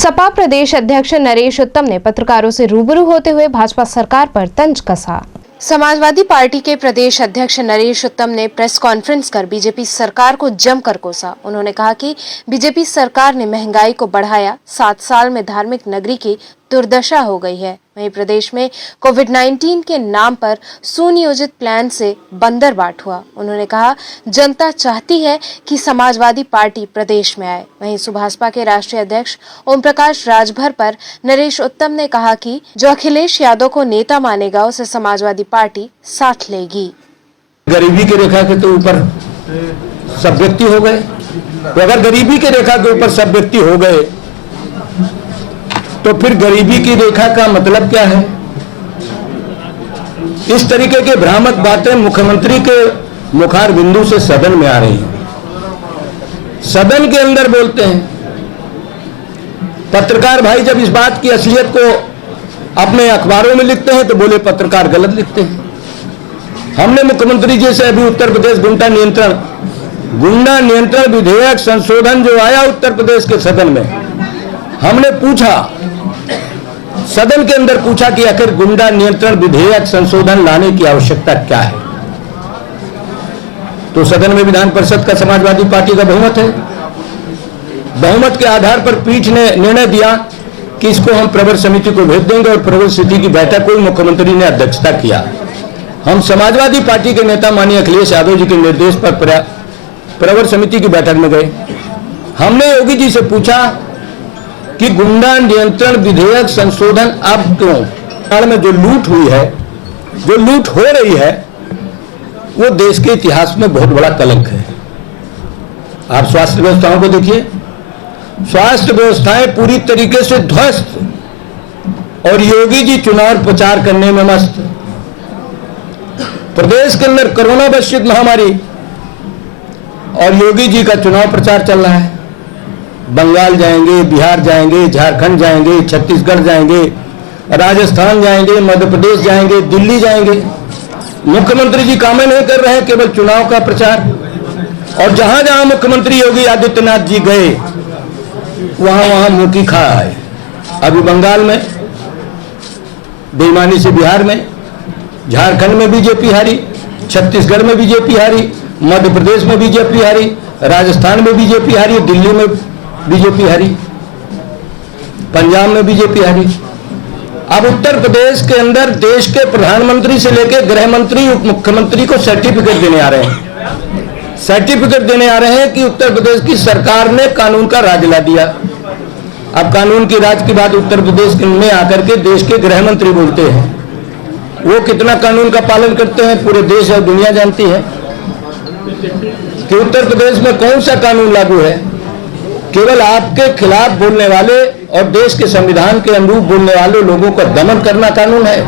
सपा प्रदेश अध्यक्ष नरेश उत्तम ने पत्रकारों से रूबरू होते हुए भाजपा सरकार पर तंज कसा। समाजवादी पार्टी के प्रदेश अध्यक्ष नरेश उत्तम ने प्रेस कॉन्फ्रेंस कर बीजेपी सरकार को जमकर कोसा। उन्होंने कहा कि बीजेपी सरकार ने महंगाई को बढ़ाया, 7 साल में धार्मिक नगरी की दुर्दशा हो गई है। वहीं प्रदेश में कोविड-19 के नाम पर सुनियोजित प्लान से बंदरबाट हुआ। उन्होंने कहा, जनता चाहती है कि समाजवादी पार्टी प्रदेश में आए। वहीं सुभाषपा के राष्ट्रीय अध्यक्ष ओम प्रकाश राजभर पर नरेश उत्तम ने कहा कि जो अखिलेश यादव को नेता मानेगा उसे समाजवादी पार्टी साथ लेगी। गरीबी की रेखा के तो ऊपर सब व्यक्ति हो गए, तो अगर गरीबी की रेखा के ऊपर सब व्यक्ति हो गए तो फिर गरीबी की रेखा का मतलब क्या है? इस तरीके के भ्रामक बातें मुख्यमंत्री के मुखार बिंदु से सदन में आ रही हैं, सदन के अंदर बोलते हैं। पत्रकार भाई जब इस बात की असलियत को अपने अखबारों में लिखते हैं तो बोले पत्रकार गलत लिखते हैं। हमने मुख्यमंत्री जी से अभी उत्तर प्रदेश गुंडा नियंत्रण विधेयक संशोधन जो आया उत्तर प्रदेश के सदन में, हमने पूछा, सदन के अंदर पूछा कि आखिर गुंडा नियंत्रण विधेयक संशोधन लाने की आवश्यकता क्या है। तो सदन में विधान परिषद का समाजवादी पार्टी का बहुमत है। बहुमत के आधार पर पीठ ने निर्णय दिया कि इसको हम प्रवर समिति को भेज देंगे और प्रवर समिति की बैठक को मुख्यमंत्री ने अध्यक्षता किया। हम समाजवादी पार्टी के नेता माननीय अखिलेश यादव जी के निर्देश पर प्रवर समिति की बैठक में गए। हमने योगी जी से पूछा कि गुंडा नियंत्रण विधेयक संशोधन अब क्यों? बिहार में जो लूट हुई है, जो लूट हो रही है, वो देश के इतिहास में बहुत बड़ा कलंक है। आप स्वास्थ्य व्यवस्थाओं को देखिए, स्वास्थ्य व्यवस्थाएं पूरी तरीके से ध्वस्त, और योगी जी चुनाव प्रचार करने में मस्त। प्रदेश के अंदर कोरोना वैश्विक महामारी और योगी जी का चुनाव प्रचार चल रहा है। बंगाल जाएंगे, बिहार जाएंगे, झारखंड जाएंगे, छत्तीसगढ़ जाएंगे, राजस्थान जाएंगे, मध्य प्रदेश जाएंगे, दिल्ली जाएंगे। मुख्यमंत्री जी काम नहीं कर रहे हैं, केवल चुनाव का प्रचार। और जहां जहां मुख्यमंत्री योगी आदित्यनाथ जी गए वहां वहां मुंह की खा आए। अभी बंगाल में बेईमानी से बिहार में, झारखंड में बीजेपी हारी, छत्तीसगढ़ में बीजेपी हारी, मध्य प्रदेश में बीजेपी हारी, राजस्थान में बीजेपी हारी, दिल्ली में बीजेपी हारी, पंजाब में बीजेपी हारी। अब उत्तर प्रदेश के अंदर देश के प्रधानमंत्री से लेकर गृह मंत्री, उप मुख्यमंत्री को सर्टिफिकेट देने आ रहे हैं। सर्टिफिकेट देने आ रहे हैं कि उत्तर प्रदेश की सरकार ने कानून का राज ला दिया। अब कानून की राज की बात उत्तर प्रदेश में आकर के देश के गृह मंत्री बोलते हैं। वो कितना कानून का पालन करते हैं पूरे देश और दुनिया जानती है कि उत्तर प्रदेश में कौन सा कानून लागू है। केवल आपके खिलाफ बोलने वाले और देश के संविधान के अनुरूप बोलने वाले लोगों का दमन करना कानून है।